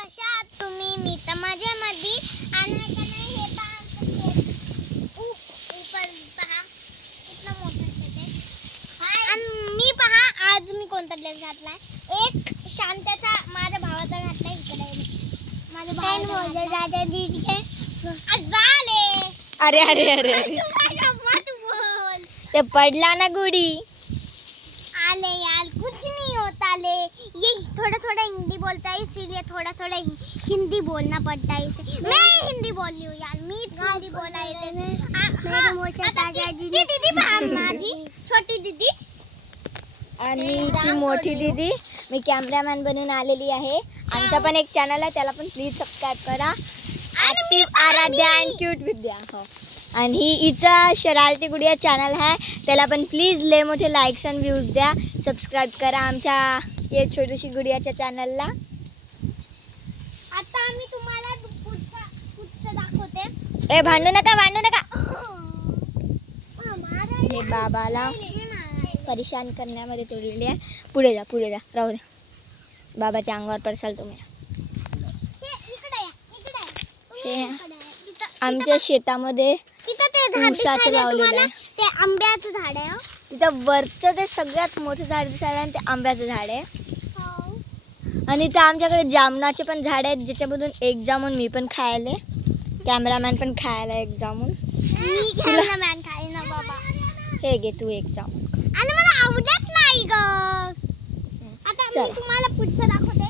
कशा आहात तुम्ही? मी तर मजेमध्ये. आणि का नाही हे पहा ऊपर पहा कितना मोठा शेत आहे. आणि मी पहा आज मी कोणता ड्रेस घातलाय. एक शांताचा माझ्या भावाचा घातलाय. इकडे माझ्या भावाचा दादा दीदी झाले. अरे अरे अरे मत बोल. ते पडला ना गुडी. आले यार कुछ नहीं होता ले. ये थोड़ा थोड़ा हिंदी बोलता है इसीलिए थोड़ा थोड़ा हिंदी बोलना पड़ता है इसे. मैं हिंदी बोल रही हूँ यार. मी हिंदी बोला दीदी माझी छोटी दीदी आणि ती मोठी दीदी. मी कॅमेरामॅन बनून आलेली आहे. आमचा पण एक चॅनल आहे, त्याला पण प्लीज सबस्क्राईब करा. ऍक्टिव्ह आराध्या अँड क्यूट विद्या. हो. आणि ही हिचा शरारती गुडिया चॅनल आहे, त्याला पण प्लीज लय मोठे लाईक्स अँड व्ह्यूज द्या. सबस्क्राईब करा आमच्या ये छोटीशी गुडियाच्या चॅनलला. आता आम्ही तुम्हाला पुढचं दाखवते. ए भांडू नका भांडू नका. हे बाबाला परेशान करण्यामध्ये तोडलेली आहे. पुढे जा पुढे जा, राहू दे. बाबाच्या अंगावर पडसाल तुम्ही. हे आमच्या शेतामध्ये ऊसाचं लावलेलं आहे. ते आंब्याचं झाड आहे. तिथं वरचं ते सगळ्यात मोठं झाड दिसायला आणि ते आंब्याचं झाड आहे. आणि इथं आमच्याकडे जामनाचे पण झाड आहेत, ज्याच्यामधून एक जामून मी पण खायले. कॅमेरामॅन पण खायला एक जामून. मी कॅमेरामॅन खाईल ना बाबा. हे घे तू एक जामून. आणि मला आवडत नाही ग. आता मी तुम्हाला पुढचं दाखवते.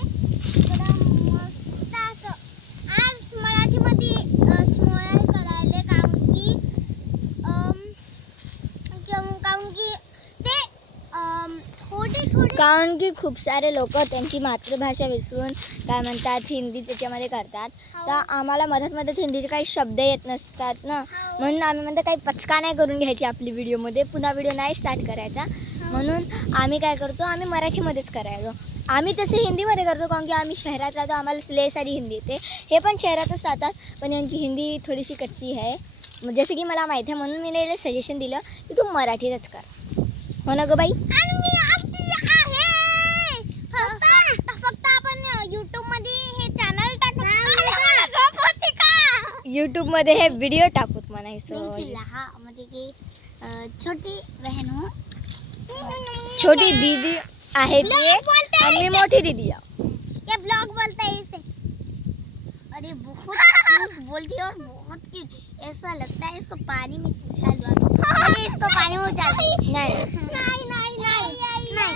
आज मराठीमध्ये स्मॉल करायले कारण की ते थोडी कारण की खूप सारे लोक त्यांची मातृभाषा विसरून काय म्हणतात हिंदी त्याच्यामध्ये करतात. तर आम्हाला मदत हिंदीचे काही शब्द येत नसतात ना, म्हणून आम्ही म्हणतो काही पचका नाही करून घ्यायची आपली व्हिडिओमध्ये. पुन्हा व्हिडिओ नाही स्टार्ट करायचा. म्हणून आम्ही काय करतो, आम्ही मराठीमध्येच करायचो. आम्ही तसे हिंदीमध्ये करतो कारण की आम्ही शहरात राहतो, आम्हाला लय सारी हिंदी येते. हे पण शहरातच राहतात, पण यांची हिंदी थोडीशी कच्ची आहे. जसं की मला माहीत आहे म्हणून मी नाही सजेशन दिलं की तू मराठीतच कर. हो ना ग बाई? फक्त आपण यूट्यूबमध्ये हे चॅनल टाकू. यूट्यूबमध्ये हे व्हिडिओ टाकूत म्हणायचं. म्हणजे की छोटी बहन हो. छोटी दीदी आहे ती आणि मी मोठी दीदी आहे. ये ब्लॉग बोलता है इसे. अरे बहुत बोलती है और बहुत क्यूट. ऐसा लगता है इसको पानी में उछाल दो. चलिए इसको पानी में उछाल दो. नाही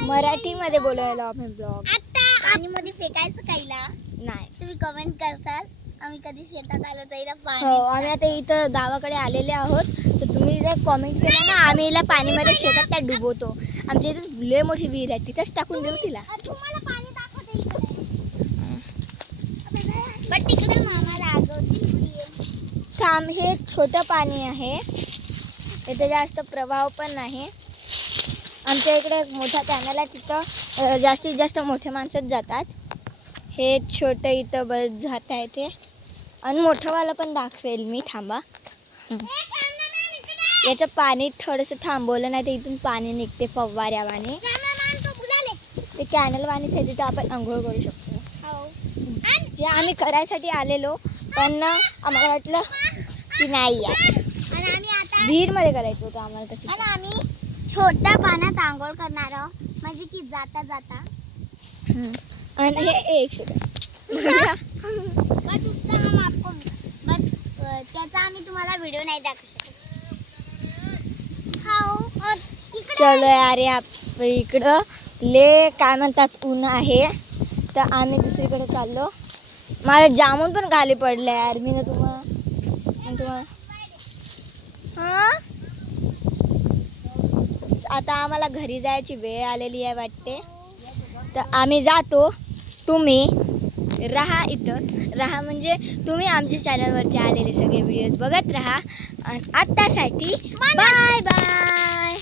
मराठीमध्ये बोलायला आम्ही ब्लॉग. आता पाणीमध्ये फेकायचं काहीला नाही. तुम्ही कमेंट करसाल. आम्ही कधी शेतात आलो तर हो, पाणी. आम्ही आता इथं गावाकडे आलेले आहोत. तर तुम्ही जर कॉमेंट केलं ना, आम्ही हिला पाणीमध्ये शेतात त्या डुबवतो. आमच्या इथे लय मोठी विहीर आहे, तिथंच टाकून देऊ तिला. तुम्हाला पाणी दाखवते इकडे. पण तिकडे मामा रागवतील. काम हे छोटं पाणी आहे, इथे जास्त प्रवाह पण नाही. आमच्या इकडे एक मोठा कॅनल आहे, तिथं जास्तीत जास्त मोठे माणसंच जातात. हे छोटं इथं बस जात आहे ते. आणि मोठंवालं पण दाखवेल मी, थांबा. याचं पाणी थोडंसं थांबवलं नाही तर इथून पाणी निघते फव्वाऱ्यावाने. ते कॅनल वाणीच आहे, तिथं आपण आंघोळ करू शकतो. जे आम्ही करायसाठी आलेलो, पण आम्हाला वाटलं की नाही यार, विहीरमध्ये करायचं होतं आम्हाला. तसं आणि आम्ही छोट्या पाण्यात आंघोळ करणार आहोत, म्हणजे की जाता जाता. आणि हे एक सेकंड बट उसका हम आपको बट त्याचा आम्ही तुम्हाला व्हिडिओ नाही दाखवू शकत. चलो यार, इकडं ले काय म्हणतात ऊन आहे, तर आम्ही दुसरीकडे चाललो. मला जामून पण खाली पडलं यार. मी ना तुम्हाला हां, आता आम्हाला घरी जायची वेळ आलेली आहे वाटते. तर आम्ही जातो. तुम्ही राहा इथं. राहा म्हणजे तुम्ही आमच्या चॅनलवरचे आलेले सगळे व्हिडिओज बघत राहा. आणि आत्तासाठी बाय बाय.